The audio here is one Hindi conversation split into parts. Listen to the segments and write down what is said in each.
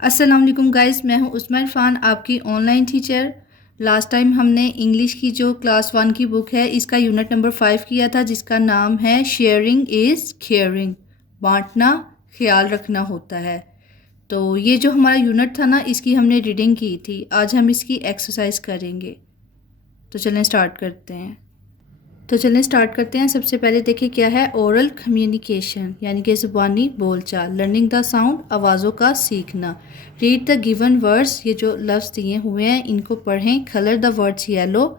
अस्सलाम वालेकुम गाइस, मैं हूं उस्मा इरफान, आपकी ऑनलाइन टीचर। लास्ट टाइम हमने इंग्लिश की जो क्लास 1 की बुक है इसका यूनिट नंबर 5 किया था, जिसका नाम है शेयरिंग इज़ केयरिंग। बांटना ख्याल रखना होता है। तो ये जो हमारा यूनिट था ना, इसकी हमने रीडिंग की थी। आज हम इसकी एक्सरसाइज करेंगे। तो चलें स्टार्ट करते हैं। सबसे पहले देखिए क्या है। ओरल कम्युनिकेशन यानी कि ज़ुबानी बोलचाल। लर्निंग द साउंड, आवाज़ों का सीखना। रीड द गिवन वर्ड्स, ये जो लफ्ज़ दिए हुए हैं इनको पढ़ें। कलर द वर्ड्स येलो,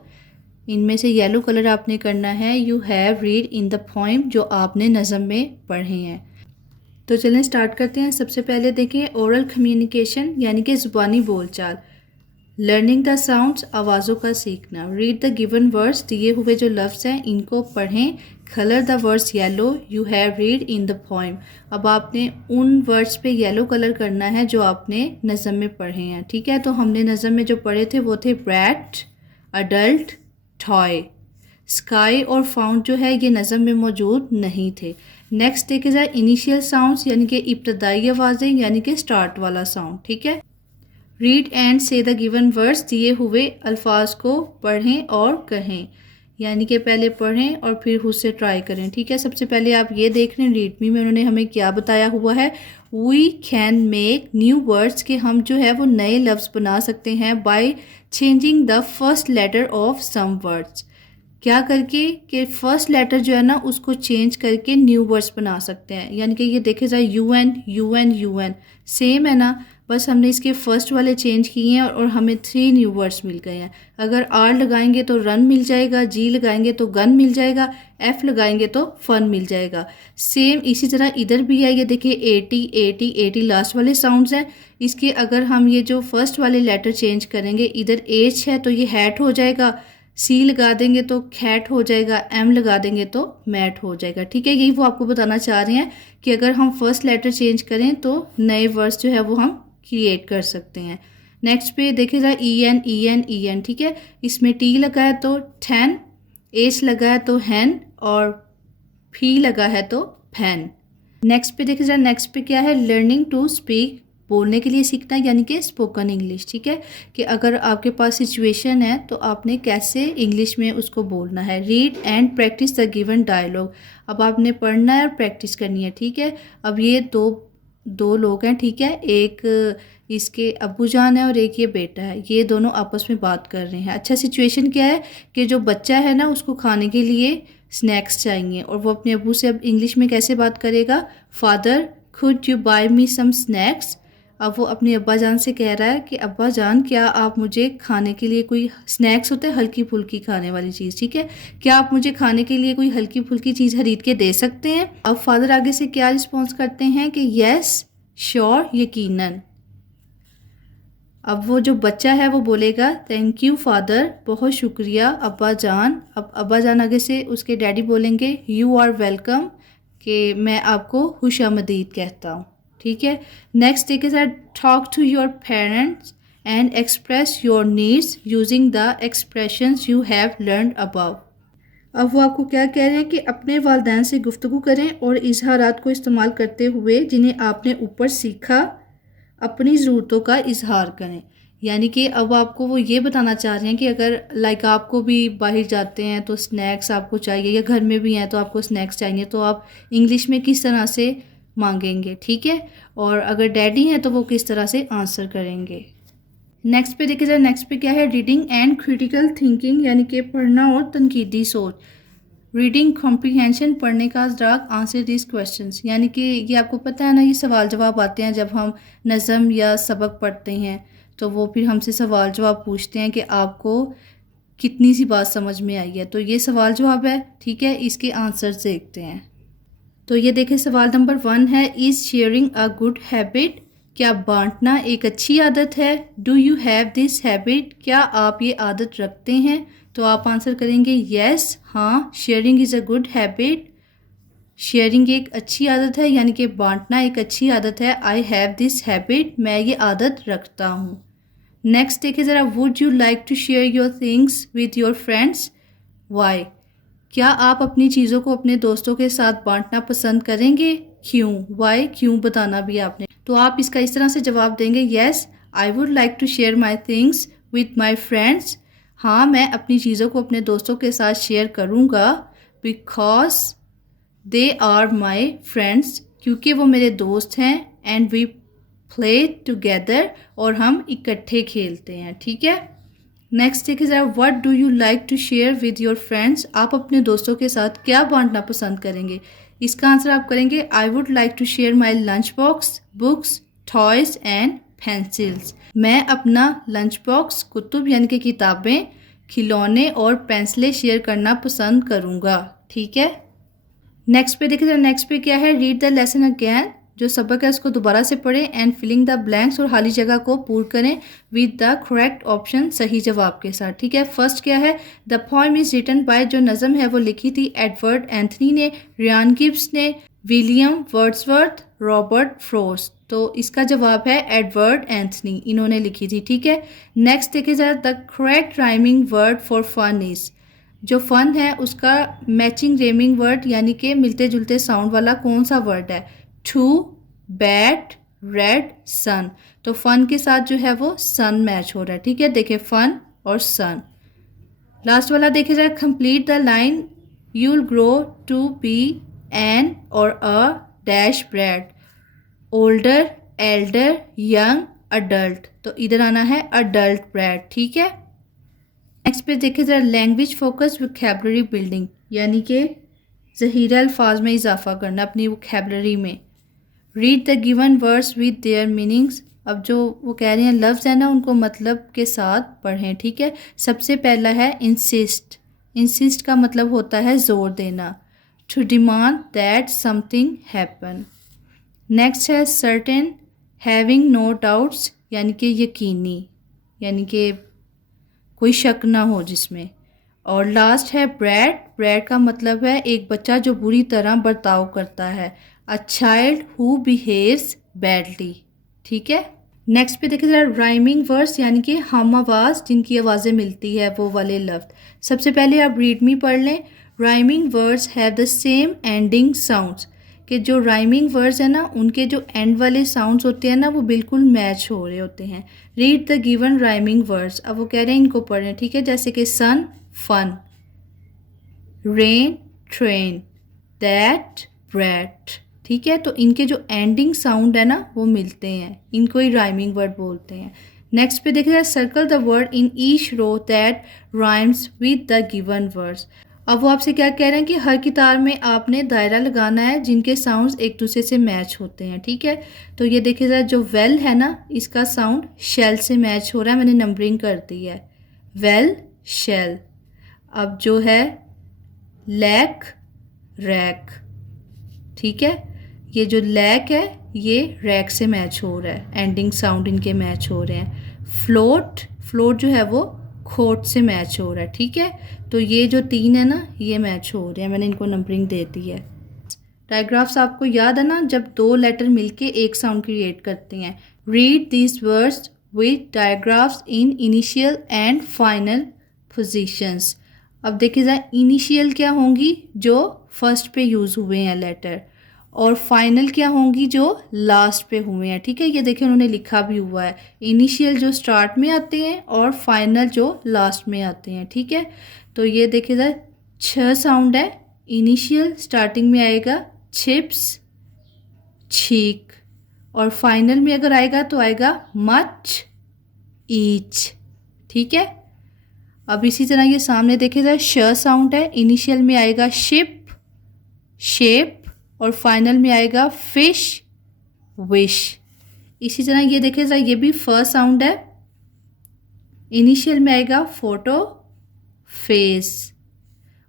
इनमें से येलो कलर आपने करना है। You have read in the poem, जो आपने नज़म में पढ़े हैं। तो चलें स्टार्ट करते हैं। सबसे पहले देखें ओरल कम्युनिकेशन यानी कि ज़ुबानी बोलचाल। लर्निंग द साउंड्स, आवाज़ों का सीखना। रीड द गिवन वर्ड्स, दिए हुए जो लफ्ज़ हैं इनको पढ़ें। Colour the words yellow, you have read in the poem. अब आपने उन वर्ड्स पे येलो कलर करना है जो आपने नज़म में पढ़े हैं। ठीक है, तो हमने नज़म में जो पढ़े थे वो थे ब्रैट, अडल्ट, टॉय। स्काई और फाउंड जो है ये नज़म में मौजूद नहीं थे। नेक्स्ट देखे जाए इनिशियल साउंड्स यानी कि इब्तदाई आवाज़ें, यानी कि स्टार्ट वाला साउंड। ठीक है। रीड एंड से द गिवन वर्ड्स, दिए हुए अल्फाज को पढ़ें और कहें, यानी कि पहले पढ़ें और फिर खुद से ट्राई करें। ठीक है, सबसे पहले आप ये देख रहे हैं रीड मी में उन्होंने हमें क्या बताया हुआ है। We can make new words, कि हम जो है वो नए लफ्ज़ बना सकते हैं by changing the first letter of some words. क्या करके कि फर्स्ट लेटर जो है ना उसको चेंज करके न्यू वर्ड्स बना सकते हैं। यानी कि ये देखे जाए U N U N U N same है ना, बस हमने इसके फर्स्ट वाले चेंज किए हैं और हमें 3 न्यू वर्ड्स मिल गए हैं। अगर आर लगाएंगे तो रन मिल जाएगा, जी लगाएंगे तो गन मिल जाएगा, एफ लगाएंगे तो फन मिल जाएगा। सेम इसी तरह इधर भी है। ये देखिए 80 80 80 लास्ट वाले साउंड्स हैं। इसके अगर हम ये जो फर्स्ट वाले लेटर चेंज करेंगे, इधर एच है तो ये हैट हो जाएगा, सी लगा देंगे तो खैट हो जाएगा, एम लगा देंगे तो मैट हो जाएगा। ठीक है, यही वो आपको बताना चाह रहे हैं कि अगर हम फर्स्ट लेटर चेंज करें तो नए वर्ड्स जो है वो हम क्रिएट कर सकते हैं। नेक्स्ट पे देखे जाए E N E N E N. ठीक है, इसमें टी लगा है तो 10, एच लगा है तो हैन और फी लगा है तो फैन। नेक्स्ट पे देखे जाए, नेक्स्ट पे क्या है, लर्निंग टू स्पीक, बोलने के लिए सीखना, यानी कि स्पोकन इंग्लिश। ठीक है, कि अगर आपके पास सिचुएशन है तो आपने कैसे इंग्लिश में उसको बोलना है। Read and practise the given dialogue, अब आपने पढ़ना है और प्रैक्टिस करनी है। ठीक है, अब ये दो लोग हैं। ठीक है, एक इसके अब्बू जान है और एक ये बेटा है, ये दोनों आपस में बात कर रहे हैं। अच्छा, सिचुएशन क्या है कि जो बच्चा है ना उसको खाने के लिए स्नैक्स चाहिए और वो अपने अब्बू से अब इंग्लिश में कैसे बात करेगा। Father could you buy me some snacks. अब वो अपने अब्बा जान से कह रहा है कि अब्बा जान क्या आप मुझे खाने के लिए कोई स्नैक्स होते हैं हल्की फुल्की खाने वाली चीज़। ठीक है, क्या आप मुझे खाने के लिए कोई हल्की फुल्की चीज़ खरीद के दे सकते हैं। अब फादर आगे से क्या रिस्पॉन्स करते हैं कि यस श्योर, यकीनन। अब वो जो बच्चा है वो बोलेगा थैंक यू फादर, बहुत शुक्रिया अब्बा जान। अब अब्बा जान आगे से उसके डैडी बोलेंगे यू आर वेलकम, कि मैं आपको खुशामदीद कहता हूँ। ठीक है, नेक्स्ट देखिए sir, talk to your parents and express your needs using the expressions you have learned above. अब वो आपको क्या कह रहे हैं कि अपने वालिदैन से गुफ्तगू करें और इजहारात को इस्तेमाल करते हुए जिन्हें आपने ऊपर सीखा अपनी ज़रूरतों का इजहार करें। यानी कि अब आपको वो ये बताना चाह रहे हैं कि अगर लाइक आपको भी बाहर जाते हैं तो स्नैक्स आपको चाहिए, या घर में भी हैं तो आपको स्नैक्स चाहिए, तो आप इंग्लिश में किस तरह से मांगेंगे। ठीक है, और अगर डैडी हैं तो वो किस तरह से आंसर करेंगे। नेक्स्ट पे देखिए जाए, नेक्स्ट पे क्या है, रीडिंग एंड क्रिटिकल थिंकिंग, यानी कि पढ़ना और तनकीदी सोच। रीडिंग कॉम्प्रीहेंशन, पढ़ने का अदराक, आंसर दिस क्वेश्चंस, यानी कि ये आपको पता है ना, ये सवाल जवाब आते हैं जब हम नज़म या सबक पढ़ते हैं, तो वो फिर हमसे सवाल जवाब पूछते हैं कि आपको कितनी सी बात समझ में आई है। तो ये सवाल जवाब है। ठीक है, इसके आंसर्स देखते हैं। तो ये देखें, सवाल नंबर 1 है, is sharing a good habit, क्या बांटना एक अच्छी आदत है। Do you have this habit, क्या आप ये आदत रखते हैं। तो आप आंसर करेंगे यस, हाँ, sharing is a good habit, sharing एक अच्छी आदत है, यानी कि बांटना एक अच्छी आदत है। आई हैव दिस हैबिट, मैं ये आदत रखता हूँ। नेक्स्ट देखिए ज़रा, would you like to share your things with your friends, why, क्या आप अपनी चीज़ों को अपने दोस्तों के साथ बांटना पसंद करेंगे, क्यों, वाई, क्यों बताना भी आपने। तो आप इसका इस तरह से जवाब देंगे, yes I would like to share my things with my friends. हाँ, मैं अपनी चीज़ों को अपने दोस्तों के साथ शेयर करूँगा, because they are my friends, क्योंकि वो मेरे दोस्त हैं, एंड वी प्ले टुगेदर, और हम इकट्ठे खेलते हैं। ठीक है, नेक्स्ट देखिए ज़रा, what do you like to share with your friends. आप अपने दोस्तों के साथ क्या बांटना पसंद करेंगे। इसका आंसर आप करेंगे, I would like to share my lunch box, books, toys and pencils. मैं अपना लंच बॉक्स, कुतुब यानी कि किताबें, खिलौने और पेंसिलें शेयर करना पसंद करूँगा। ठीक है, नेक्स्ट पे देखिए, नेक्स्ट पे क्या है, रीड द लेसन अगेन। जो सबक है उसको दोबारा से पढ़ें, एंड फिलिंग द ब्लैंक्स, और खाली जगह को पूर्ण करें विद द करेक्ट ऑप्शन, सही जवाब के साथ। ठीक है, फर्स्ट क्या है, the poem is written by, जो नज़म है वो लिखी थी एडवर्ड एंथनी ने, रियान गिब्स ने, विलियम वर्ड्सवर्थ, रॉबर्ट फ्रोस्ट। तो इसका जवाब है एडवर्ड एंथनी, इन्होंने लिखी थी। ठीक है, नेक्स्ट देखिए जरा, the correct rhyming word for fun is, जो फन है उसका मैचिंग रेमिंग वर्ड यानी कि मिलते जुलते साउंड वाला कौन सा वर्ड है। टू, बैट, रेड, सन। तो फन के साथ जो है वो सन मैच हो रहा है। ठीक है, देखिए फन और सन। लास्ट वाला देखिए जरा, complete the line, you will grow to be an और a dash bread, older, elder, young, adult. तो इधर आना है अडल्ट ब्रेड। ठीक है, नेक्स्ट पे देखिए ज़रा, लैंग्वेज फोकस वोकैबलरी बिल्डिंग, यानी कि ज़हीरा अल्फाज में इजाफा करना अपनी वोकैबलरी में। Read the given words with their meanings. अब जो वो कह रहे हैं लफ्ज़ है ना, उनको मतलब के साथ पढ़ें। ठीक है, सबसे पहला है इंसिस्ट। इंसिस्ट का मतलब होता है ज़ोर देना, to demand that something happen. Next है सर्टेन, हैविंग नो डाउट्स, यानी कि यकीनी, यानी कि कोई शक ना हो जिसमें। और लास्ट है ब्रैड। ब्रैड का मतलब है एक बच्चा जो बुरी तरह बर्ताव करता है, a child who behaves badly. ठीक है, नेक्स्ट पे देखिए जरा, राइमिंग वर्ड्स यानी कि हम आवाज़, जिनकी आवाज़ें मिलती है वो वाले लफ्ज़। सबसे पहले आप रीड मी पढ़ लें। Rhyming words have the same ending sounds, कि जो राइमिंग वर्ड्स है ना उनके जो एंड वाले साउंड्स होते हैं ना वो बिल्कुल मैच हो रहे होते हैं। Read the given rhyming words. अब वो कह रहे हैं इनको पढ़ें। ठीक है, जैसे कि sun, fun, rain, train, that, bread. ठीक है, तो इनके जो एंडिंग साउंड है ना वो मिलते हैं, इनको ही राइमिंग वर्ड बोलते हैं। नेक्स्ट पे देखिए, circle the word in each row that rhymes with the given words. अब वो आपसे क्या कह रहे हैं कि हर किताब में आपने दायरा लगाना है जिनके साउंड्स एक दूसरे से मैच होते हैं। ठीक है, तो ये देखिए जरा, जो वेल है ना इसका साउंड शेल से मैच हो रहा है, मैंने नंबरिंग कर दी है, वेल, शेल। अब जो है लैक, रैक। ठीक है, ये जो लैक है ये रैक से मैच हो रहा है, एंडिंग साउंड इनके मैच हो रहे हैं। फ्लोट, फ्लोट जो है वो खोट से मैच हो रहा है। ठीक है, तो ये जो तीन है ना ये मैच हो रहे हैं, मैंने इनको नंबरिंग दे दी है। डायग्राफ्स आपको याद है ना, जब दो लेटर मिलके एक साउंड क्रिएट करते हैं। Read this words with digraphs in initial and final positions. अब देखिए जरा, इनिशियल क्या होंगी, जो फर्स्ट पे यूज़ हुए हैं लेटर, और फाइनल क्या होंगी, जो लास्ट पे हुए हैं। ठीक है, ये देखिए उन्होंने लिखा भी हुआ है, इनिशियल जो स्टार्ट में आते हैं और फाइनल जो लास्ट में आते हैं। ठीक है, तो ये देखिए जरा, 6 साउंड है। इनिशियल स्टार्टिंग में आएगा चिप्स, छीक, और फाइनल में अगर आएगा तो आएगा मच, ईच। ठीक है, अब इसी तरह ये सामने देखिए जरा, श साउंड है। इनिशियल में आएगा शिप, शेप, और फाइनल में आएगा फिश, विश। इसी तरह ये देखिए जरा, ये भी फ साउंड है। इनिशियल में आएगा फोटो, फेस,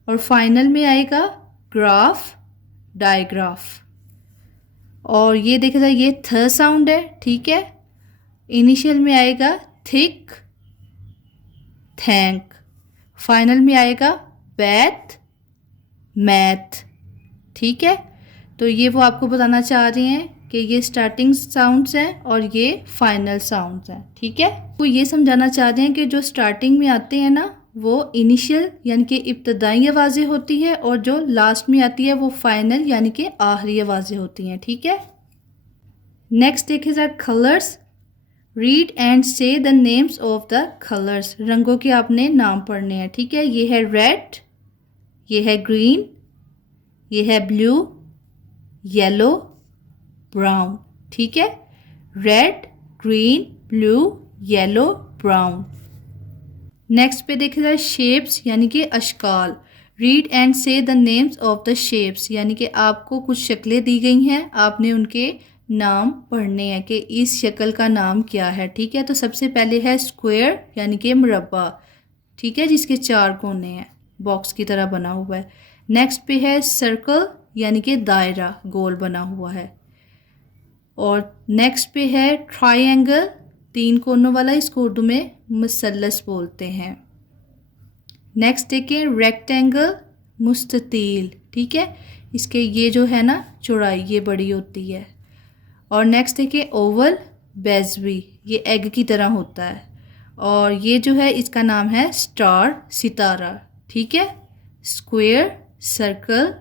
और फाइनल में आएगा ग्राफ, डायग्राफ। और ये देखिए जरा, ये थ साउंड है। ठीक है, इनिशियल में आएगा थिक, थैंक, फाइनल में आएगा बैथ, मैथ। ठीक है, तो ये वो आपको बताना चाह रहे हैं कि ये स्टार्टिंग साउंड्स हैं और ये फाइनल साउंड्स हैं। ठीक है, वो ये समझाना चाह रहे हैं कि जो स्टार्टिंग में आते हैं ना वो इनिशियल यानी कि इब्तदाई आवाज़ें होती है, और जो लास्ट में आती है वो फाइनल यानी कि आखिरी आवाज़ें होती हैं। ठीक है, नेक्स्ट देखिए ज़रा कलर्स। रीड एंड से the names of the colours. रंगों के आपने नाम पढ़ने हैं, ठीक है। ये है रेड, ये है ग्रीन, ये है ब्लू, येलो, ब्राउन, ठीक है। Red, green, blue, yellow, brown. Next पे देखिए ज़रा शेप्स यानी कि अशकाल। रीड एंड से the names of the shapes, यानी कि आपको कुछ शक्लें दी गई हैं, आपने उनके नाम पढ़ने हैं कि इस शक्ल का नाम क्या है, ठीक है। तो सबसे पहले है स्क्वायर यानी कि मुरब्बा, ठीक है, जिसके 4 कोने हैं, बॉक्स की तरह बना हुआ है। नेक्स्ट पे है सर्कल यानी कि दायरा, गोल बना हुआ है। और नेक्स्ट पे है ट्रायंगल, 3 कोनों वाला, इसको उर्दू में मुसल्लस बोलते हैं। नेक्स्ट देखिए रेक्टेंगल, मुस्ततील, ठीक है, इसके ये जो है ना चौड़ाई ये बड़ी होती है। और नेक्स्ट देखिए ओवल, बेजवी, ये एग की तरह होता है। और ये जो है इसका नाम है स्टार, सितारा, ठीक है। Square, circle,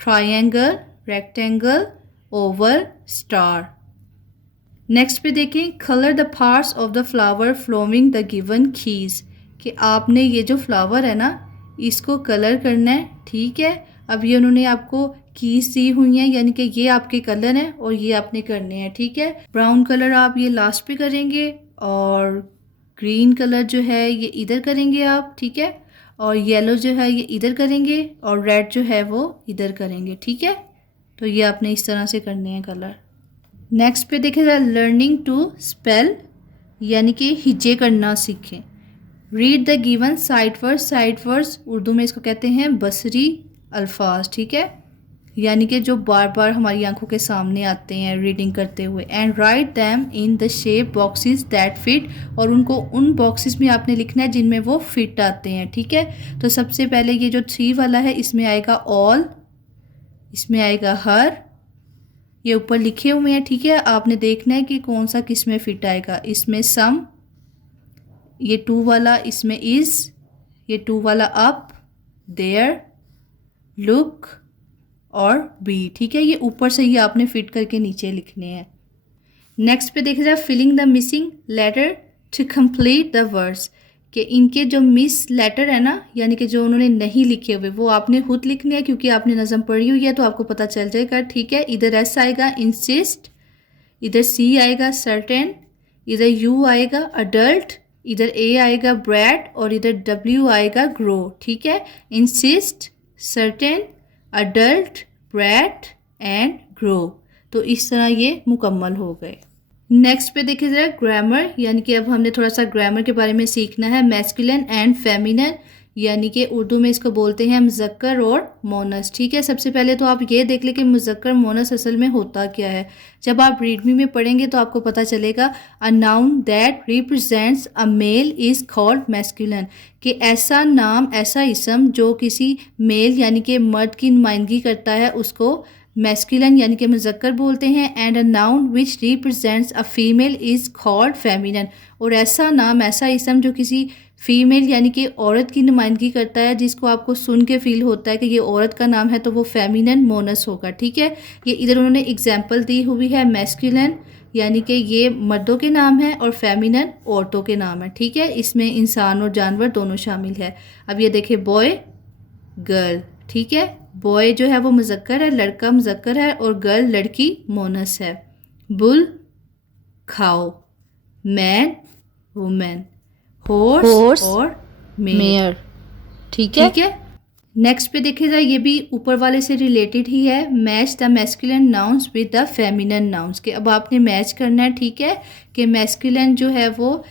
triangle, rectangle, oval, star. Next पे देखें colour the parts of the flower following the given keys, कि आपने ये जो फ्लावर है ना इसको कलर करना है, ठीक है। अब ये उन्होंने आपको कीज दी हुई हैं, यानी कि ये आपके कलर हैं और ये आपने करने हैं, ठीक है। ब्राउन कलर आप ये लास्ट पे करेंगे और ग्रीन कलर जो है ये इधर करेंगे आप, ठीक है। और येलो जो है ये इधर करेंगे और रेड जो है वो इधर करेंगे, ठीक है। तो ये आपने इस तरह से करने हैं कलर। नेक्स्ट पे देखें लर्निंग टू स्पेल, यानी कि हिज्जे करना सीखें। Read the given sight words, Urdu में इसको कहते हैं बसरी अल्फाज, ठीक है, यानी कि जो बार बार हमारी आंखों के सामने आते हैं रीडिंग करते हुए। And right them in the shape boxes that fit, और उनको उन बॉक्सेस में आपने लिखना है जिनमें वो फिट आते हैं, ठीक है। तो सबसे पहले ये जो 3 वाला है इसमें आएगा ऑल, इसमें आएगा हर, ये ऊपर लिखे हुए हैं, ठीक है। आपने देखना है कि कौन सा किस में फिट आएगा। इसमें सम, ये 2 वाला इसमें इज, ये 2 वाला अप, देयर, लुक और बी, ठीक है। ये ऊपर से ही आपने फिट करके नीचे लिखने हैं। नेक्स्ट पे देखिए जाए filling the missing letter to complete the words, कि इनके जो मिस लेटर है ना, यानी कि जो उन्होंने नहीं लिखे हुए वो आपने खुद लिखने हैं, क्योंकि आपने नज़म पढ़ी हुई है तो आपको पता चल जाएगा, ठीक है। इधर एस आएगा इंसिस्ट, इधर सी आएगा सर्टेन, इधर यू आएगा अडल्ट, इधर ए आएगा ब्रैड और इधर डब्ल्यू आएगा ग्रो, ठीक है। Insist, certain, adult, bread and grow. तो इस तरह ये मुकम्मल हो गए। नेक्स्ट पे देखिए ज़रा ग्रामर, यानी कि अब हमने थोड़ा सा ग्रामर के बारे में सीखना है। मैस्कुलिन एंड फेमिनिन, यानी कि उर्दू में इसको बोलते हैं मुज़क्कर और मोनस, ठीक है। सबसे पहले तो आप ये देख लें कि मुज़क्कर मोनस असल में होता क्या है। जब आप रीडमी में पढ़ेंगे तो आपको पता चलेगा a noun that represents a mail is called masculine, कि ऐसा नाम, ऐसा इसम जो किसी मेल यानी कि मर्द की नुमाइंदगी करता है उसको मैस्कुलिन यानी कि मुज़क्कर बोलते हैं। And a noun which represents a female is called feminine, और ऐसा नाम, ऐसा इसम जो किसी फीमेल यानी कि औरत की नुमाइंदगी करता है, जिसको आपको सुन के फील होता है कि ये औरत का नाम है, तो वो फेमिनिन मोनस होगा, ठीक है। ये इधर उन्होंने एग्जाम्पल दी हुई है, मैस्कुलिन यानी कि ये मर्दों के नाम है और फेमिनिन औरतों के नाम है, ठीक है। इसमें इंसान और जानवर दोनों शामिल है। अब ये देखिए बॉय, गर्ल, ठीक है। बॉय जो है वो मुज़क्कर है, लड़का मुज़क्कर है, और गर्ल लड़की मोनस है। बुल, खाओ, मैन, वुमेन, हॉर्स और मेयर, ठीक है। नेक्स्ट पे देखिए जाए, ये भी ऊपर वाले से रिलेटेड ही है। Match the masculine nouns with the feminine nouns, के अब आपने मैच करना है, ठीक है, कि मैस्कुलिन जो है वो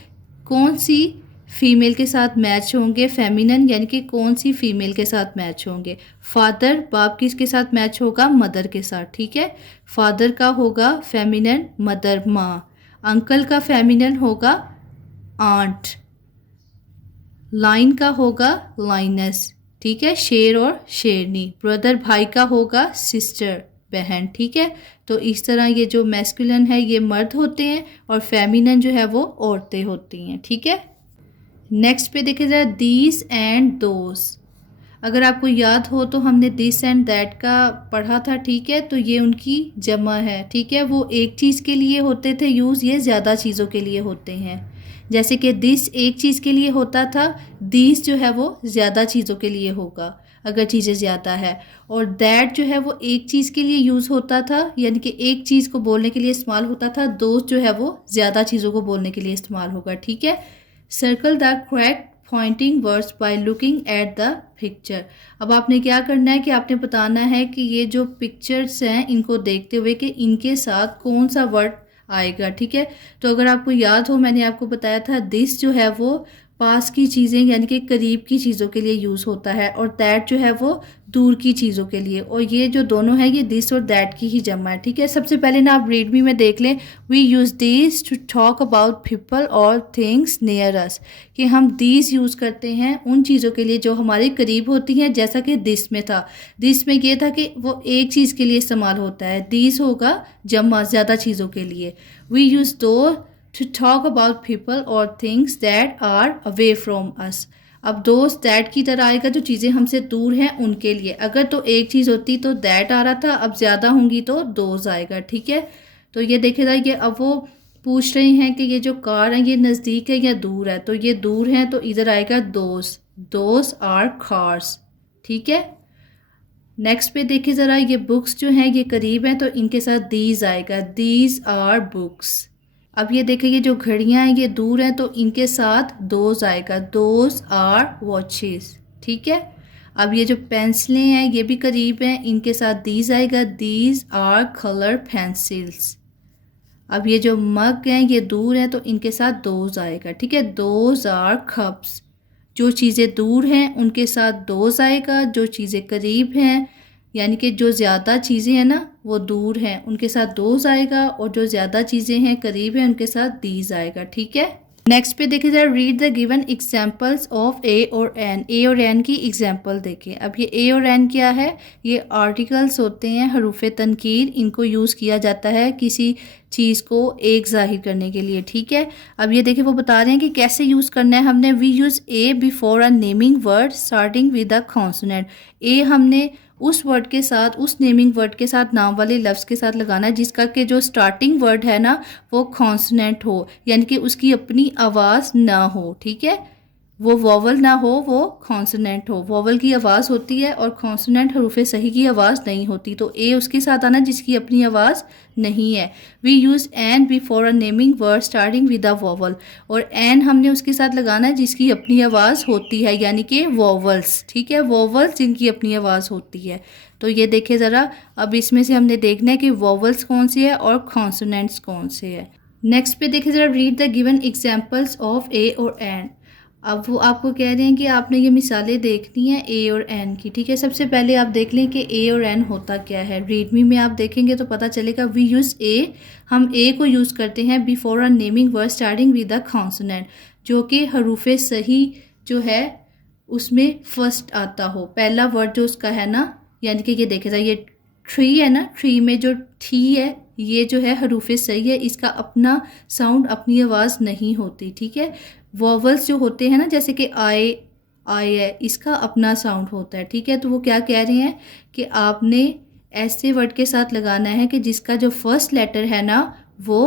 कौन सी फीमेल के साथ मैच होंगे, फेमिनिन यानी कि कौन सी फीमेल के साथ मैच होंगे। फादर, बाप किसके साथ मैच होगा, मदर के साथ, ठीक है। फादर का होगा फेमिनिन मदर, माँ। अंकल का फेमिनिन होगा आंट। लाइन का होगा लाइनस, ठीक है, शेर और शेरनी। ब्रदर भाई का होगा सिस्टर, बहन, ठीक है। तो इस तरह ये जो मैस्कुलिन है ये मर्द होते हैं और फेमिनिन जो है वो औरतें होती हैं, ठीक है। नेक्स्ट पे देखे जाए दीज एंड दोस। अगर आपको याद हो तो हमने दिस एंड दैट का पढ़ा था, ठीक है। तो ये उनकी जमा है, ठीक है। वो एक चीज़ के लिए होते थे यूज़, ये ज़्यादा चीज़ों के लिए होते हैं। जैसे कि दिस एक चीज़ के लिए होता था, दिस जो है वो ज़्यादा चीज़ों के लिए होगा अगर चीज़ें ज़्यादा है। और दैट जो है वो एक चीज़ के लिए यूज़ होता था, यानी कि एक चीज़ को बोलने के लिए इस्तेमाल होता था। दोस्त जो है वो ज़्यादा चीज़ों को बोलने के लिए इस्तेमाल होगा, ठीक है। Circle the correct pointing words by looking at the picture. अब आपने क्या करना है कि आपने बताना है कि ये जो पिक्चर्स हैं इनको देखते हुए कि इनके साथ कौन सा वर्ड आएगा, ठीक है। तो अगर आपको याद हो, मैंने आपको बताया था दिस जो है वो पास की चीज़ें यानी कि करीब की चीज़ों के लिए यूज़ होता है, और दैट जो है वो दूर की चीज़ों के लिए। और ये जो दोनों है ये दिस और दैट की ही जमा है, ठीक है। सबसे पहले ना आप रीड मी में देख लें, we use this to talk about people और थिंग्स नियर अस, कि हम दिस यूज़ करते हैं उन चीज़ों के लिए जो हमारे करीब होती हैं, जैसा कि दिस में था। दिस में ये था कि वो एक चीज़ के लिए इस्तेमाल होता है, दिस होगा जमा ज़्यादा चीज़ों के लिए। वी यूज़ दो to talk about people or things that are away from us। अब दोस्त दैट की तरह आएगा जो चीज़ें हमसे दूर हैं उनके लिए। अगर तो एक चीज़ होती तो दैट आ रहा था, अब ज़्यादा होंगी तो दोस्त आएगा, ठीक है। तो ये देखेगा ये अब वो पूछ रहे हैं कि ये जो कार है ये नज़दीक है या दूर है, तो ये दूर है तो इधर आएगा दोस्त, दोस्त आर कार्स, ठीक है। नेक्स्ट पे देखिए ज़रा, ये बुक्स जो हैं ये करीब हैं तो इनके साथ दीज आएगा, दीज आर बुक्स। अब ये देखिए ये जो घड़ियां हैं ये दूर हैं तो इनके साथ दोज आएगा, दोज आर वॉचेस, ठीक है। अब ये जो पेंसिलें हैं ये भी करीब हैं, इनके साथ दीज आएगा, दीज आर कलर पेंसिल्स। अब ये जो मग हैं ये दूर हैं तो इनके साथ दोज आएगा, ठीक है, दोज आर कप्स। जो चीज़ें दूर हैं उनके साथ दोज आएगा, जो चीज़ें करीब हैं यानी कि जो ज़्यादा चीज़ें हैं ना वो दूर हैं उनके साथ दोज आएगा, और जो ज़्यादा चीज़ें हैं करीब हैं उनके साथ दीज आएगा, ठीक है। नेक्स्ट पे देखिए ज़रा, read the given examples of a और एन। ए और एन की एग्जाम्पल देखें। अब ये ए और एन क्या है, ये आर्टिकल्स होते हैं, हरूफ तनकीर, इनको यूज़ किया जाता है किसी चीज़ को एक जाहिर करने के लिए, ठीक है। अब ये देखिए वो बता रहे हैं कि कैसे यूज़ करना है। हमने we use a before a naming word starting with a consonant. A हमने उस वर्ड के साथ, उस नेमिंग वर्ड के साथ, नाम वाले लफ्ज़ के साथ लगाना है जिसका कि जो स्टार्टिंग वर्ड है ना वो कॉन्सोनेंट हो, यानी कि उसकी अपनी आवाज़ ना हो, ठीक है। वो वॉवल ना हो, वो कॉन्सोनेंट हो। वॉवल की आवाज़ होती है और कॉन्सोनेंट हरूफ सही की आवाज़ नहीं होती, तो ए उसके साथ आना जिसकी अपनी आवाज़ नहीं है। We use an before a naming word starting with a vowel, और एन हमने उसके साथ लगाना है जिसकी अपनी आवाज़ होती है, यानी कि वॉवल्स, ठीक है, वॉवल्स जिनकी अपनी आवाज़ होती है। तो ये देखें ज़रा, अब इसमें से हमने देखना है कि वॉवल्स कौन सी है और कॉन्सोनेंट्स कौन से है। नेक्स्ट पे देखिए ज़रा, read the given examples of a और एन। अब वो आपको कह रहे हैं कि आपने ये मिसालें देखनी है ए और एन की, ठीक है। सबसे पहले आप देख लें कि ए और एन होता क्या है। रीडमी में आप देखेंगे तो पता चलेगा, वी यूज़ ए, हम ए को यूज़ करते हैं before a naming word starting with a consonant, जो कि हरूफ सही जो है उसमें फर्स्ट आता हो, पहला वर्ड जो उसका है ना। यानी कि ये देखेगा, ये ट्री है ना, ट्री में जो ठी है ये जो है हरूफ सही है, इसका अपना साउंड, अपनी आवाज़ नहीं होती, ठीक है। वॉवल्स जो होते हैं ना, जैसे कि आई, आई है, इसका अपना साउंड होता है, ठीक है। तो वो क्या कह रहे हैं कि आपने ऐसे वर्ड के साथ लगाना है कि जिसका जो फर्स्ट लेटर है ना वो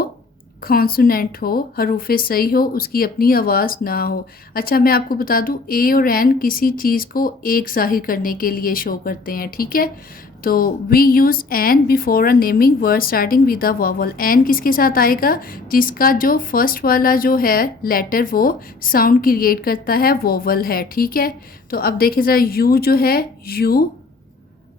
कॉन्सोनेंट हो, हरूफ सही हो, उसकी अपनी आवाज़ ना हो। अच्छा मैं आपको बता दूं, ए और एन किसी चीज़ को एक जाहिर करने के लिए शो करते हैं, ठीक है। तो we use an before a naming word starting with a vowel. An किसके साथ आएगा, जिसका जो फर्स्ट वाला जो है लेटर वो साउंड क्रिएट करता है, वॉवल है, ठीक है। तो अब देखिए ज़रा, यू जो है, यू,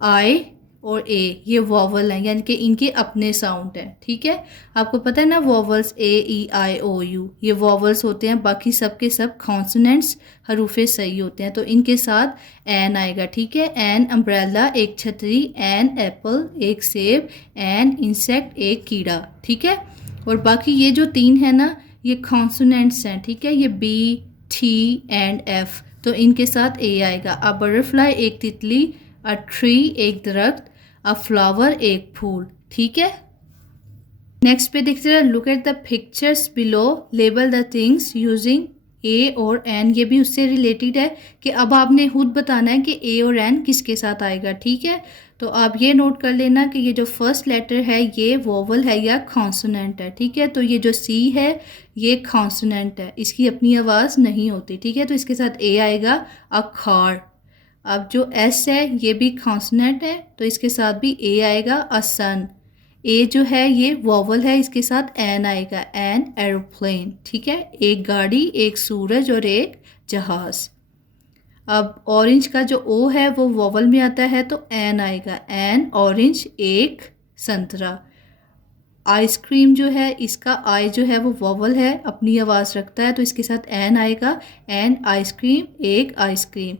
आई और ए, ये वॉवल हैं, यानी कि इनके अपने साउंड हैं, ठीक है। आपको पता है ना vowels, A E I O U, ये वॉवल्स होते हैं, बाकी सब के सब कॉन्सोनेंट्स हरूफे सही होते हैं। तो इनके साथ एन आएगा, ठीक है। एन अम्ब्रेला एक छतरी, एन एप्पल एक सेब, एन इंसेक्ट एक कीड़ा, ठीक है। और बाकी ये जो तीन है ना ये कॉन्सोनेंट्स हैं, ठीक है। ये बी, टी एंड एफ, तो इनके साथ ए आएगा। अ बटरफ्लाई एक तितली, अ ट्री एक दरख्त, अ फ्लावर एक फूल, ठीक है। नेक्स्ट पे देखते हैं, look at the pictures below, label the things using ए और एन, ये भी उससे रिलेटेड है कि अब आपने खुद बताना है कि ए और एन किसके साथ आएगा, ठीक है। तो आप ये नोट कर लेना कि ये जो फर्स्ट लेटर है ये वोवल है या कॉन्सोनेंट है, ठीक है। तो ये जो सी है ये कॉन्सोनेंट है, इसकी अपनी आवाज़ नहीं होती, ठीक है। तो इसके साथ ए आएगा, अखार। अब जो एस है ये भी कॉन्सोनेंट है, तो इसके साथ भी ए आएगा, असन। ए जो है ये वोवल है, इसके साथ एन आएगा, एन एरोप्लेन, ठीक है। एक गाड़ी, एक सूरज और एक जहाज। अब ऑरेंज का जो ओ है वो वोवल में आता है, तो एन आएगा, एन ऑरेंज, एक संतरा। आइसक्रीम जो है इसका आई जो है वो वोवल है, अपनी आवाज़ रखता है, तो इसके साथ एन आएगा, एन आइसक्रीम, एक आइसक्रीम।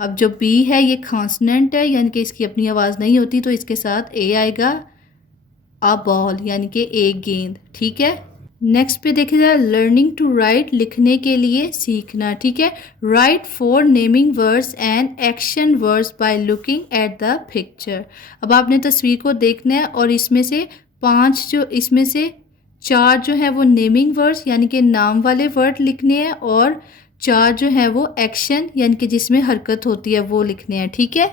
अब जो बी है ये कॉन्सोनेंट है, यानी कि इसकी अपनी आवाज़ नहीं होती, तो इसके साथ ए आएगा, अ बॉल, यानी कि एक गेंद, ठीक है। नेक्स्ट पे देखिए जरा, लर्निंग टू राइट, लिखने के लिए सीखना, ठीक है। Right for naming words and action words by looking at the picture. अब आपने तस्वीर को देखना है और इसमें से इसमें से 4 जो है वो नेमिंग वर्ड्स यानी कि नाम वाले वर्ड लिखने हैं, और 4 जो है वो एक्शन यानी कि जिसमें हरकत होती है वो लिखने हैं, ठीक है।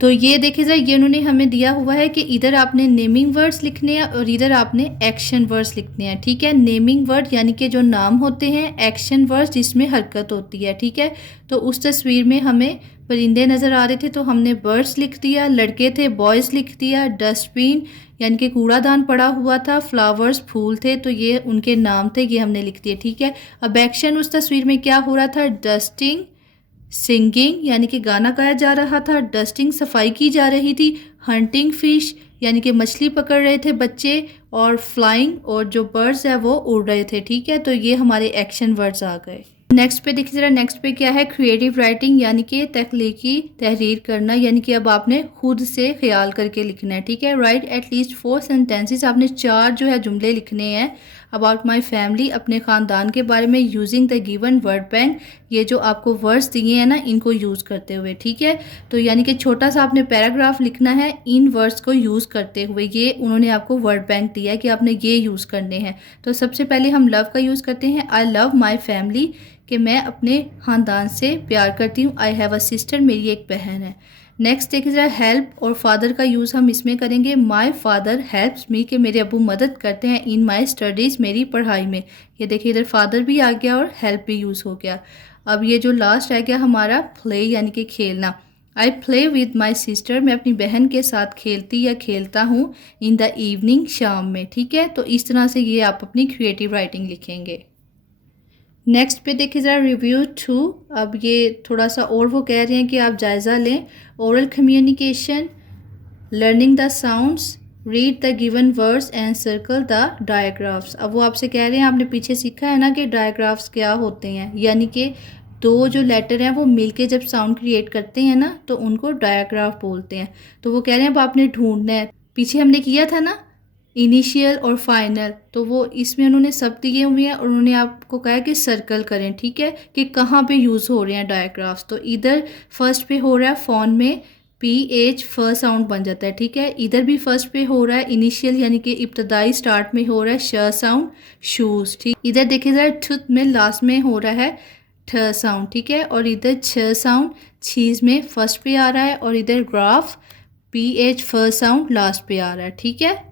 तो ये देखिए जरा, ये उन्होंने हमें दिया हुआ है कि इधर आपने नेमिंग वर्ड्स लिखने हैं और इधर आपने एक्शन वर्ड्स लिखने हैं, ठीक है। नेमिंग वर्ड यानी कि जो नाम होते हैं, एक्शन वर्ड्स जिसमें हरकत होती है, ठीक है। तो उस तस्वीर में हमें परिंदे नज़र आ रहे थे तो हमने बर्ड्स लिख दिया, लड़के थे बॉयज़ लिख दिया, डस्टबिन यानी कि कूड़ादान पड़ा हुआ था, फ्लावर्स फूल थे तो ये उनके नाम थे, ये हमने लिख दिए, ठीक है। अब एक्शन उस तस्वीर में क्या हो रहा था, डस्टिंग, सिंगिंग यानी कि गाना गाया जा रहा था, डस्टिंग सफाई की जा रही थी, हंटिंग फिश यानी कि मछली पकड़ रहे थे बच्चे, और फ्लाइंग और जो बर्ड्स है वो उड़ रहे थे, ठीक है। तो ये हमारे एक्शन वर्ड्स आ गए। नेक्स्ट पे देखिए जरा, नेक्स्ट पे क्या है, क्रिएटिव राइटिंग यानी कि तख्लीकी तहरीर करना, यानी कि अब आपने खुद से ख्याल करके लिखना है, ठीक है। राइट एटलीस्ट 4 सेंटेंसेस, आपने 4 जो है जुमले लिखने हैं अबाउट माई फैमिली, अपने ख़ानदान के बारे में, using the given word bank, ये जो आपको वर्ड्स दिए हैं ना इनको यूज़ करते हुए, ठीक है। तो यानी कि छोटा सा आपने पैराग्राफ लिखना है इन वर्ड्स को यूज़ करते हुए, ये उन्होंने आपको वर्ड बैंक दिया है कि आपने ये यूज़ करने हैं। तो सबसे पहले हम लव का यूज़ करते हैं, आई लव माई फैमिली, कि मैं अपने ख़ानदान से प्यार करती हूँ। आई हैव अ सिस्टर, मेरी एक बहन है। नेक्स्ट देखिए ज़रा, हेल्प और फादर का यूज़ हम इसमें करेंगे, माई फादर हेल्प्स मी, कि मेरे अबू मदद करते हैं, इन माई स्टडीज़, मेरी पढ़ाई में। ये देखिए इधर फादर भी आ गया और हेल्प भी यूज़ हो गया। अब ये जो लास्ट रह गया हमारा प्ले यानी कि खेलना, I play with my sister, मैं अपनी बहन के साथ खेलती या खेलता हूँ, इन द इवनिंग, शाम में, ठीक है। तो इस तरह से ये आप अपनी क्रिएटिव राइटिंग लिखेंगे। नेक्स्ट पे देखिए ज़रा, रिव्यू 2। अब ये थोड़ा सा और वो कह रहे हैं कि आप जायज़ा लें, oral communication, learning the sounds, read the given words and circle the digraphs. अब वो आपसे कह रहे हैं, आपने पीछे सीखा है ना कि डायग्राफ्स क्या होते हैं, यानी कि 2 जो लेटर हैं वो मिलके जब साउंड क्रिएट करते हैं ना तो उनको डायग्राफ बोलते हैं। तो वो कह रहे हैं अब आपने ढूंढना है, पीछे हमने किया था ना इनिशियल और फाइनल, तो वो इसमें उन्होंने सब दिए हुए हैं और उन्होंने आपको कहा कि सर्कल करें, ठीक है, कि कहाँ पे यूज़ हो रहे हैं डायग्राफ्स। तो इधर फर्स्ट पे हो रहा है फ़ोन में PH फर्स्ट साउंड बन जाता है, ठीक है। इधर भी फर्स्ट पे हो रहा है इनिशियल यानी कि इब्तदाई स्टार्ट में हो रहा है श साउंड, शूज़, ठीक। इधर देखिए ज़रा, ठुत में लास्ट में हो रहा है ठ साउंड, ठीक है। और इधर छ साउंड चीज़ में फर्स्ट पे आ रहा है, और इधर graph PH first sound last पे आ रहा है, ठीक है।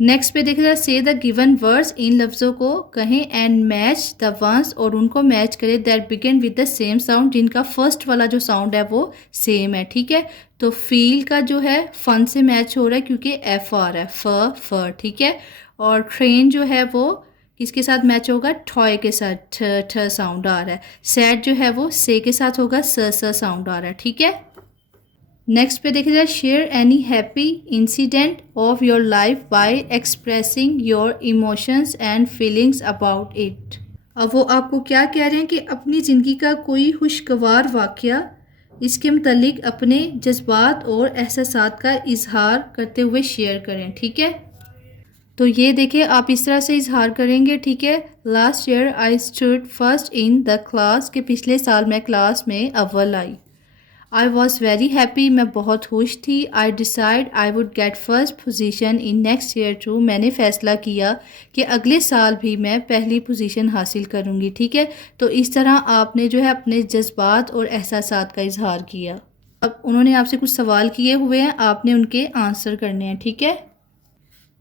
नेक्स्ट पे देखिएगा, से द गिवन वर्ड्स, इन लफ्ज़ों को कहें, एंड मैच द वंस, और उनको मैच करें, that begin with the same sound, जिनका फर्स्ट वाला जो साउंड है वो सेम है, ठीक है। तो फील का जो है फन से मैच हो रहा है क्योंकि एफ आ रहा है, फ, ठीक है। और ट्रेन जो है वो किसके साथ मैच होगा, ठॉय के साथ, ठ ठ साउंड आ रहा है। सैड जो है वो से के साथ होगा, स साउंड आ रहा है, ठीक है। नेक्स्ट पे देखिए जाए, share any happy incident of your life by expressing your emotions and feelings about it. अब वो आपको क्या कह रहे हैं कि अपनी ज़िंदगी का कोई खुशगवार वाक़या, इसके मुतालिक अपने जज्बात और एहसासात का इजहार करते हुए शेयर करें, ठीक है। तो ये देखिए आप इस तरह से इजहार करेंगे, ठीक है। Last year I stood first in the class, के पिछले साल मैं क्लास में अव्वल आई। आई वॉज़ वेरी हैप्पी, मैं बहुत खुश थी। I decide I would get first position in next year too, मैंने फ़ैसला किया कि अगले साल भी मैं पहली पोजीशन हासिल करूँगी। ठीक है, तो इस तरह आपने जो है अपने जज्बात और एहसासात का इजहार किया। अब उन्होंने आपसे कुछ सवाल किए हुए हैं, आपने उनके आंसर करने हैं। ठीक है,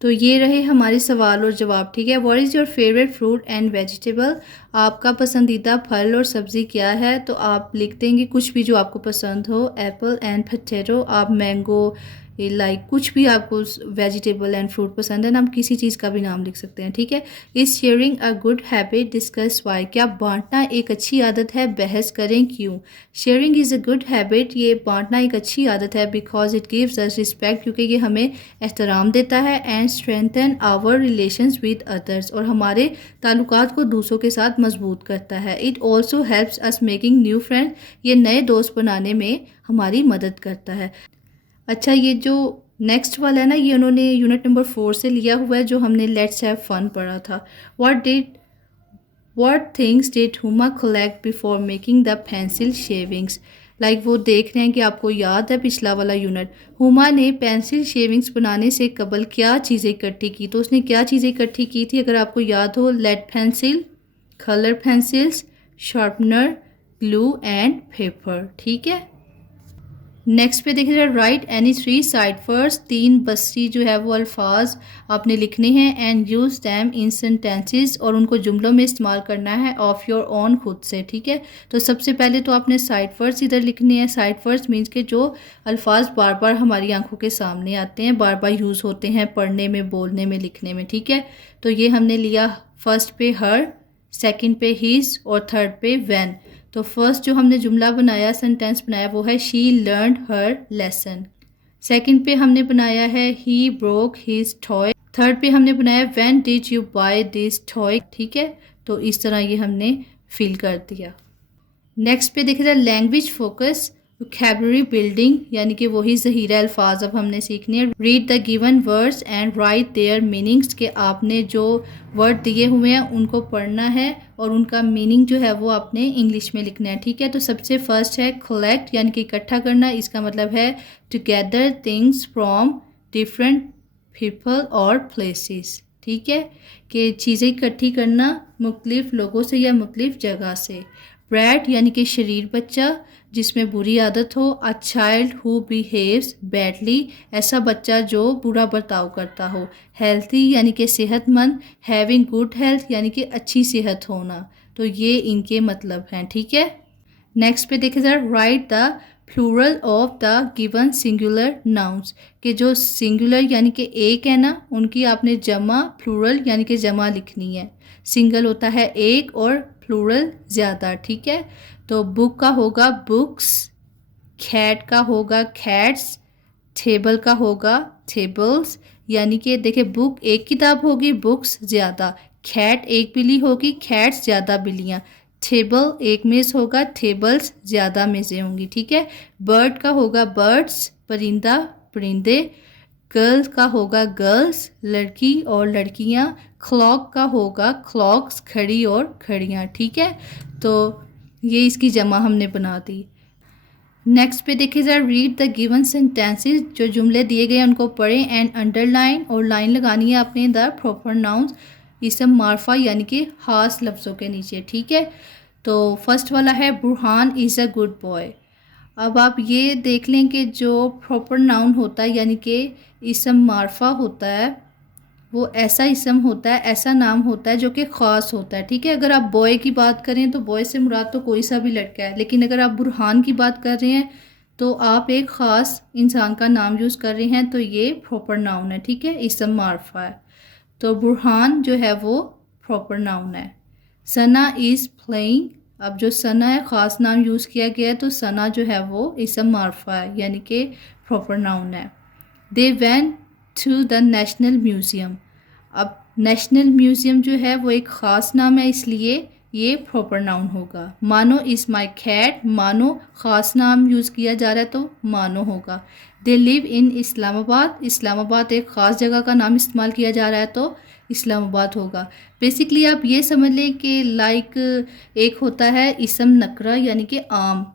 तो ये रहे हमारे सवाल और जवाब। ठीक है, what is your favourite fruit and vegetable, आपका पसंदीदा फल और सब्ज़ी क्या है। तो आप लिख देंगे कुछ भी जो आपको पसंद हो, एप्पल एंड पोटैटो, आप मैंगो, लाइक कुछ भी आपको वेजिटेबल एंड फ्रूट पसंद है ना, हम किसी चीज़ का भी नाम लिख सकते हैं। ठीक है, is sharing a good habit, discuss why, क्या बांटना एक अच्छी आदत है, बहस करें क्यों। Sharing is a good habit, ये बांटना एक अच्छी आदत है, because it gives us respect, क्योंकि ये हमें एहतराम देता है, and strengthen our relations with others, और हमारे ताल्लुकात को दूसरों के साथ मजबूत करता है। It also helps us making new friends, ये नए दोस्त बनाने में हमारी मदद करता है। अच्छा, ये जो नेक्स्ट वाला है ना, ये उन्होंने यूनिट नंबर 4 से लिया हुआ है, जो हमने लेट्स हैव फन पढ़ा था। What things did Huma collect before making the pencil shavings, like वो देख रहे हैं कि आपको याद है पिछला वाला यूनिट, हुमा ने पेंसिल शेविंग्स बनाने से कबल क्या चीज़ें इकट्ठी की। तो उसने क्या चीज़ें इकट्ठी की थी, अगर आपको याद हो, lead pencil, colour pencils, sharpener, glue and paper. ठीक है, नेक्स्ट पे देखिएगा, राइट एनी 3 साइफर्स, 3 बस्ती जो है वो अल्फाज आपने लिखने हैं, and use them in sentences, और उनको जुमलों में इस्तेमाल करना है ऑफ योर ओन, खुद से। ठीक है, तो सबसे पहले तो आपने साइफर्स इधर लिखने हैं। साइफर्स मीन्स के जो अल्फाज बार बार हमारी आंखों के सामने आते हैं, बार बार यूज़ होते हैं पढ़ने में, बोलने में, लिखने में। ठीक है, तो ये हमने लिया फर्स्ट पे हर, सेकंड पे हिज, और थर्ड पे व्हेन। तो फर्स्ट जो हमने जुमला बनाया, सेंटेंस बनाया, वो है she learned her lesson. Second पे हमने बनाया है he broke his toy. Third पे हमने बनाया when did you buy this toy. ठीक है, तो इस तरह ये हमने फिल कर दिया। नेक्स्ट पे देखिए लैंग्वेज फोकस, वोकैबुलरी बिल्डिंग, यानी कि वही ज़हीरा अल्फाज अब हमने सीखने हैं। Read the given words and right there meanings, के आपने जो वर्ड दिए हुए हैं उनको पढ़ना है और उनका मीनिंग जो है वो आपने इंग्लिश में लिखना है। ठीक है, तो सबसे फर्स्ट है कलेक्ट, यानी कि इकट्ठा करना। इसका मतलब है to gather things from different people और प्लेसेस। ठीक है, कि चीज़ें इकट्ठी करना मुख्तलिफ लोगों से या मुख्तलिफ जगह से। ब्रैट यानी कि शरीर बच्चा जिसमें बुरी आदत हो। A child who behaves badly, ऐसा बच्चा जो बुरा बर्ताव करता हो। हेल्थी यानी कि सेहतमंद। हैविंग गुड हेल्थ यानी कि अच्छी सेहत होना। तो ये इनके मतलब हैं। ठीक है, नेक्स्ट पे देखे जरा, write the plural of the given singular nouns, के जो सिंगुलर यानी कि एक है ना, उनकी आपने जमा, प्लूरल यानी कि जमा लिखनी है। सिंगल होता है एक और प्लूरल ज़्यादा। ठीक है, तो बुक का होगा बुक्स, कैट का होगा कैट्स, टेबल का होगा टेबल्स, यानी कि देखिए बुक एक किताब होगी, बुक्स ज़्यादा। कैट एक बिल्ली होगी, कैट्स ज़्यादा बिल्लियाँ। टेबल एक मेज़ होगा, टेबल्स ज़्यादा मेज़ें होंगी। ठीक है, बर्ड का होगा बर्ड्स, परिंदा परिंदे। गर्ल का होगा गर्ल्स, लड़की और लड़कियां। क्लॉक का होगा क्लॉक्स, घड़ी और घड़ियां। ठीक है, तो ये इसकी जमा हमने बना दी। नेक्स्ट पे देखिए जरा, रीड द गिवन सेंटेंसेस, जो जुमले दिए गए उनको पढ़ें एंड अंडरलाइन, और लाइन लगानी है आपने द प्रॉपर नाउन्स, इसम मार्फा यानी कि खास लफ्ज़ों के नीचे। ठीक है, तो फर्स्ट वाला है Burhan is a good boy. अब आप ये देख लें कि जो प्रॉपर नाउन होता है यानी कि इसम मार्फा होता है, वो ऐसा इसम होता है, ऐसा नाम होता है जो कि ख़ास होता है। ठीक है, अगर आप बॉय की बात करें तो बॉय से मुराद तो कोई सा भी लड़का है, लेकिन अगर आप बुरहान की बात कर रहे हैं तो आप एक ख़ास इंसान का नाम यूज़ कर रहे हैं, तो ये प्रॉपर नाउन है। ठीक है, इसम मार्फा है, तो बुरहान जो है वो प्रॉपर नाउन है। सना इज़ प्लेइंग, अब जो सना है ख़ास नाम यूज़ किया गया है, तो सना जो है वो इसम मार्फा है यानी कि प्रॉपर नाउन है। They went to the national museum, अब नेशनल म्यूज़ियम जो है वो एक ख़ास नाम है, इसलिए ये प्रॉपर नाउन होगा। मानो इज़ माई कैट, मानो ख़ास नाम यूज़ किया जा रहा है तो मानो होगा। They live in Islamabad, Islamabad एक ख़ास जगह का नाम इस्तेमाल किया जा रहा है तो इस्लामाबाद होगा। बेसिकली आप ये समझ लें कि लाइक एक होता है इसम नकरा यानी कि आम,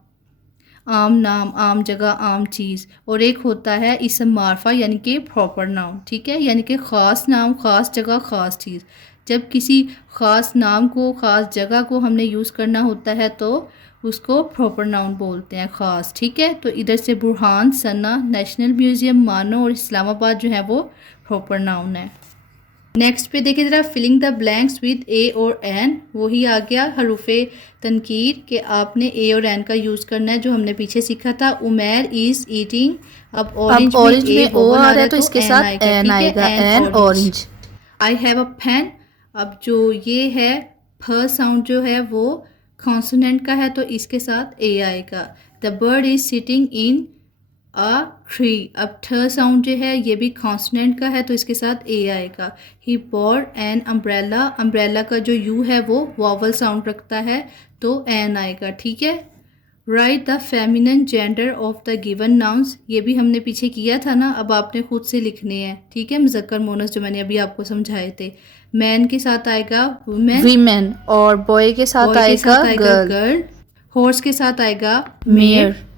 आम नाम, आम जगह, आम चीज़। और एक होता है इसम मारफा यानी कि प्रॉपर नाउन, ठीक है, यानी कि ख़ास नाम, ख़ास जगह, ख़ास चीज़। जब किसी ख़ास नाम को, ख़ास जगह को हमने यूज़ करना होता है तो उसको प्रॉपर नाउन बोलते हैं, ख़ास, ठीक है। तो इधर से बुरहान, सना, नेशनल म्यूज़ियम, मानो और इस्लामाबाद जो है वो प्रॉपर नाउन है। नेक्स्ट पे देखिए ज़रा, फिलिंग द ब्लैंक्स विद ए और एन, वही आ गया हरूफे तनकीर के आपने ए और एन का यूज़ करना है जो हमने पीछे सीखा था। उमेर इज़ ईटिंग, अब ऑरेंज में ए ओ वोवल आ आ रहा रहा है है तो तो इसके एन साथ आएगा, एन ठीक आएगा, है, an an orange. I have a pen, अब जो ये है फ साउंड जो है वो कॉन्सोनेंट का है तो इसके साथ ए आएगा। The bird is sitting in a tree, अब ठ साउंड जो है ये भी कॉन्सोनेंट का है तो इसके साथ ए आएगा। ही बॉर एन अम्ब्रेला, अम्ब्रेला का जो यू है वो वॉवल साउंड रखता है तो एन आएगा, ठीक है। Right the feminine gender of the given nouns, ये भी हमने पीछे किया था ना, अब आपने खुद से लिखने हैं, ठीक है। मुज़क्कर मोनस जो मैंने अभी आपको समझाए थे। मैन के साथ आएगा वुमेन, वीमेन, और बॉय के साथ बॉय के आएगा साथ आएगा गर्ल, गर्ल, हॉर्स के साथ आएगा मेयर, मेयर,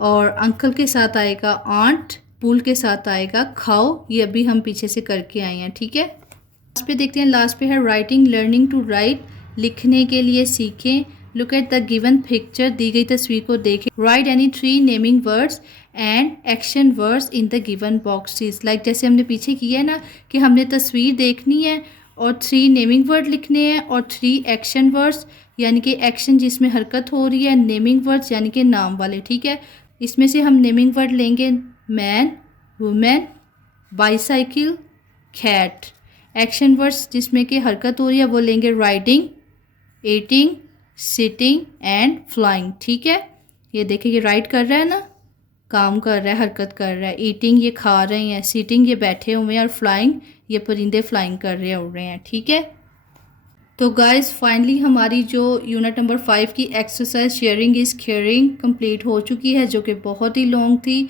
और अंकल के साथ आएगा आंट, पुल के साथ आएगा खाओ। ये अभी हम पीछे से करके आए हैं, ठीक है। लास्ट पे देखते हैं, लास्ट पे है राइटिंग, लर्निंग टू राइट, लिखने के लिए सीखें। Look at the given picture, दी गई तस्वीर को देखें। Write any 3 naming words and action words in the given boxes, like जैसे हमने पीछे किया है ना कि हमने तस्वीर देखनी है और 3 नेमिंग वर्ड लिखने हैं और 3 एक्शन वर्ड्स यानी कि एक्शन जिसमें हरकत हो रही है, नेमिंग वर्ड्स यानी कि नाम वाले, ठीक है। इसमें से हम नेमिंग वर्ड लेंगे man, women, bicycle, cat. Action words जिसमें कि हरकत हो रही है वो लेंगे riding, eating, sitting and flying, ठीक है। ये देखिए ये राइड कर रहा है ना, काम कर रहा है, हरकत कर रहा है। ईटिंग ये खा रहे हैं, सिटिंग ये बैठे हुए हैं और फ्लाइंग ये परिंदे फ्लाइंग कर रहे हैं, उड़ रहे हैं, ठीक है। तो गाइस फाइनली हमारी जो यूनिट नंबर 5 की exercise sharing is caring complete हो चुकी है जो कि बहुत ही लॉन्ग थी।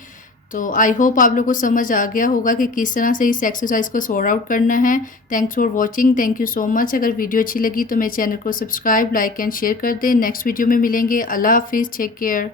तो आई होप आप लोग को समझ आ गया होगा कि किस तरह से इस एक्सरसाइज को सॉर्ट आउट करना है। Thanks for watching, thank you so much. अगर वीडियो अच्छी लगी तो मेरे चैनल को सब्सक्राइब, लाइक एंड शेयर कर दें। नेक्स्ट वीडियो में मिलेंगे। अल्लाह हाफिज़, टेक केयर।